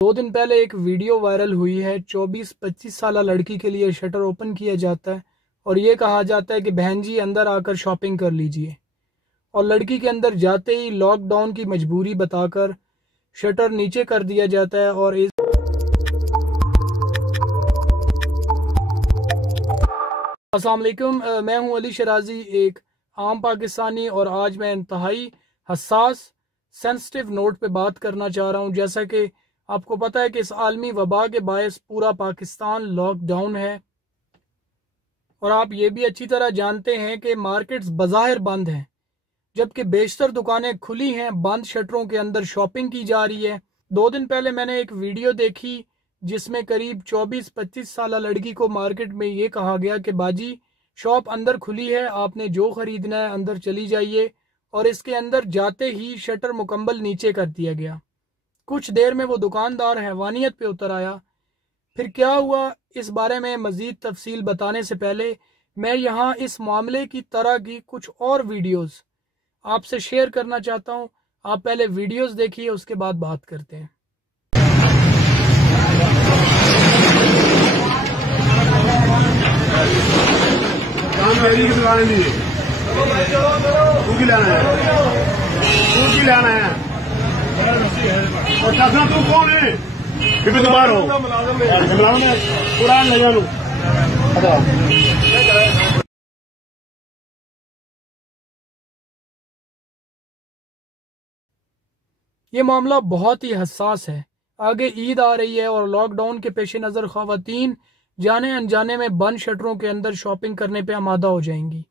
2 दिन पहले एक वीडियो वायरल हुई है। 24-25 साल लड़की के लिए शटर ओपन किया जाता है और ये कहा जाता है कि बहन जी अंदर आकर शॉपिंग कर लीजिए, और लड़की के अंदर जाते ही लॉकडाउन की मजबूरी बताकर शटर नीचे कर दिया जाता है। और अस्सलाम वालेकुम, मैं हूं अली शराजी, एक आम पाकिस्तानी, और आज मैं इंतहाई हसास सेंसिटिव नोट पे बात करना चाह रहा हूं। जैसा कि आपको पता है कि इस आलमी वबा के बायस पूरा पाकिस्तान लॉकडाउन है, और आप ये भी अच्छी तरह जानते हैं कि मार्केट्स बज़ाहिर बंद हैं, जबकि बेशतर दुकानें खुली हैं। बंद शटरों के अंदर शॉपिंग की जा रही है। 2 दिन पहले मैंने एक वीडियो देखी जिसमें करीब 24-25 साल लड़की को मार्केट में ये कहा गया कि बाजी शॉप अंदर खुली है, आपने जो खरीदना है अंदर चली जाइए, और इसके अंदर जाते ही शटर मुकम्मल नीचे कर दिया गया। कुछ देर में वो दुकानदार हैवानियत पे उतर आया। फिर क्या हुआ, इस बारे में मजीद तफसील बताने से पहले मैं यहाँ इस मामले की तरह की कुछ और वीडियोस आपसे शेयर करना चाहता हूँ। आप पहले वीडियोस देखिए, उसके बाद बात करते हैं। तू कौन है? बाहर हो ये मामला बहुत ही हसास है। आगे ईद आ रही है और लॉकडाउन के पेश नज़र ख़वातीन जाने अनजाने में बंद शटरों के अंदर शॉपिंग करने पे आमादा हो जाएंगी,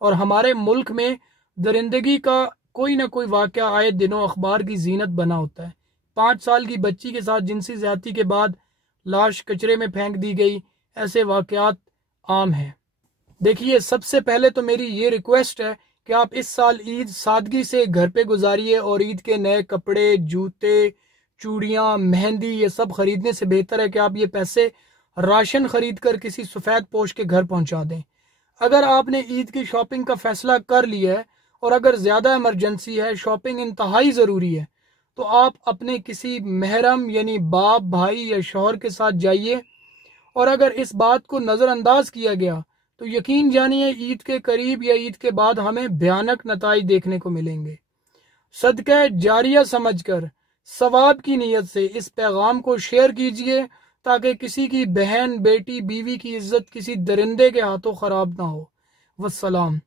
और हमारे मुल्क में दरिंदगी का कोई ना कोई वाक़या आए दिनों अखबार की जीनत बना होता है। 5 साल की बच्ची के साथ जिनसी ज़्यादती के बाद लाश कचरे में फेंक दी गई, ऐसे वाक़यात आम हैं। देखिए, सबसे पहले तो मेरी ये रिक्वेस्ट है कि आप इस साल ईद सादगी से घर पे गुजारिए, और ईद के नए कपड़े, जूते, चूड़ियाँ, मेहंदी, ये सब खरीदने से बेहतर है कि आप ये पैसे राशन खरीद कर किसी सफ़ेद पोश के घर पहुंचा दें। अगर आपने ईद की शॉपिंग का फैसला कर लिया है और अगर ज़्यादा इमरजेंसी है, शॉपिंग इंतहाई ज़रूरी है, तो आप अपने किसी महरम यानी बाप, भाई या शौहर के साथ जाइए। और अगर इस बात को नज़रअंदाज किया गया तो यकीन जानिए ईद के करीब या ईद के बाद हमें भयानक नताइज देखने को मिलेंगे। सदका जारिया समझकर सवाब की नीयत से इस पैगाम को शेयर कीजिए, ताकि किसी की बहन, बेटी, बीवी की इज्जत किसी दरिंदे के हाथों खराब ना हो। वस्सलाम।